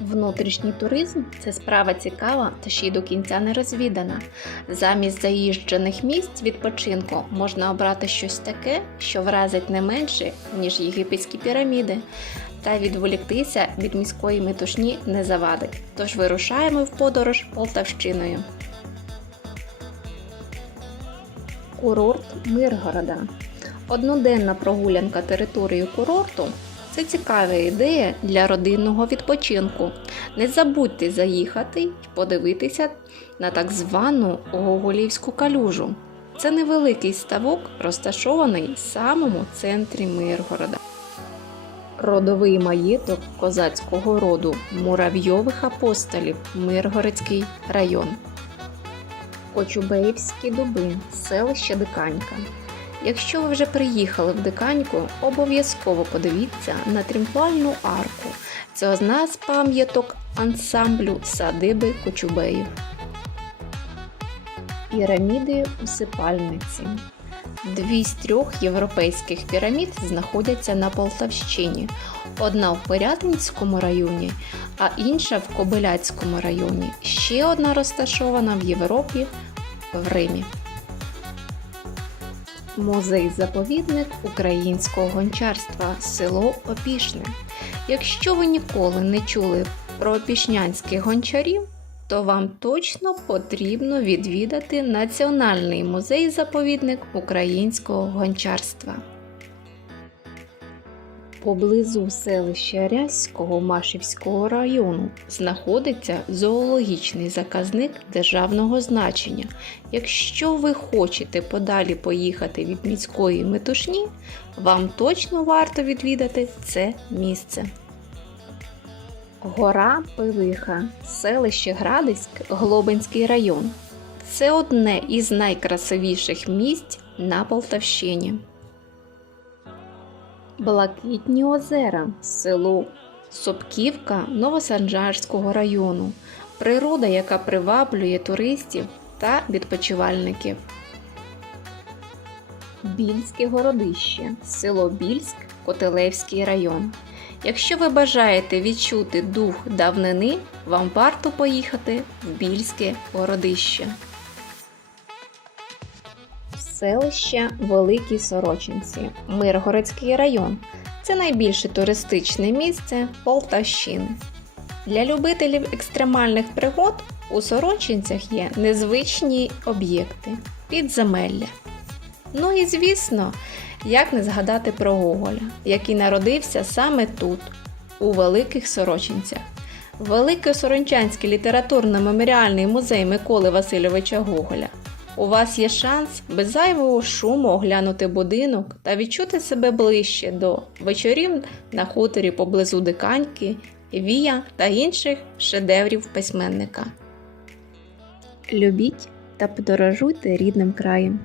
Внутрішній туризм це справа цікава та ще й до кінця не розвідана. Замість заїжджених місць відпочинку можна обрати щось таке, що вразить не менше, ніж єгипетські піраміди. Та відволіктися від міської метушні не завадить. Тож вирушаємо в подорож Полтавщиною. Курорт Миргорода. Одноденна прогулянка територією курорту це цікава ідея для родинного відпочинку. Не забудьте заїхати і подивитися на так звану Гоголівську калюжу. Це невеликий ставок, розташований в самому центрі Миргорода. Родовий маєток козацького роду Муравйових апостолів Миргородський район. Кочубеївські дуби, селище Диканька. Якщо ви вже приїхали в Диканьку, обов'язково подивіться на тріумфальну арку. Це одна з пам'яток ансамблю садиби Кочубеїв. Піраміди усипальниці. Дві з трьох європейських пірамід знаходяться на Полтавщині. Одна в Порятинському районі, а інша в Кобиляцькому районі. Ще одна розташована в Європі в Римі. Музей-заповідник українського гончарства село Опішне. Якщо ви ніколи не чули про опішнянських гончарів, то вам точно потрібно відвідати Національний музей-заповідник українського гончарства. Поблизу селища Рязького Машівського району знаходиться зоологічний заказник державного значення. Якщо ви хочете подалі поїхати від міської метушні, вам точно варто відвідати це місце. Гора Пилиха, селище Градиськ, Глобинський район. Це одне із найкрасивіших місць на Полтавщині. Блакитні озера, село Сопківка Новосанжарського району. Природа, яка приваблює туристів та відпочивальників. Більське городище, село Більськ, Котелевський район. Якщо ви бажаєте відчути дух давнини, вам варто поїхати в Більське городище. Селище Великі Сорочинці, Миргородський район. Це найбільше туристичне місце Полтавщини. Для любителів екстремальних пригод у Сорочинцях є незвичні об'єкти, підземелля. Ну і звісно, як не згадати про Гоголя, який народився саме тут, у Великих Сорочинцях. Великий-Сорончанський літературно-меморіальний музей Миколи Васильовича Гоголя. У вас є шанс без зайвого шуму оглянути будинок та відчути себе ближче до вечорів на хуторі поблизу Диканьки, Вія та інших шедеврів письменника. Любіть та подорожуйте рідним краєм.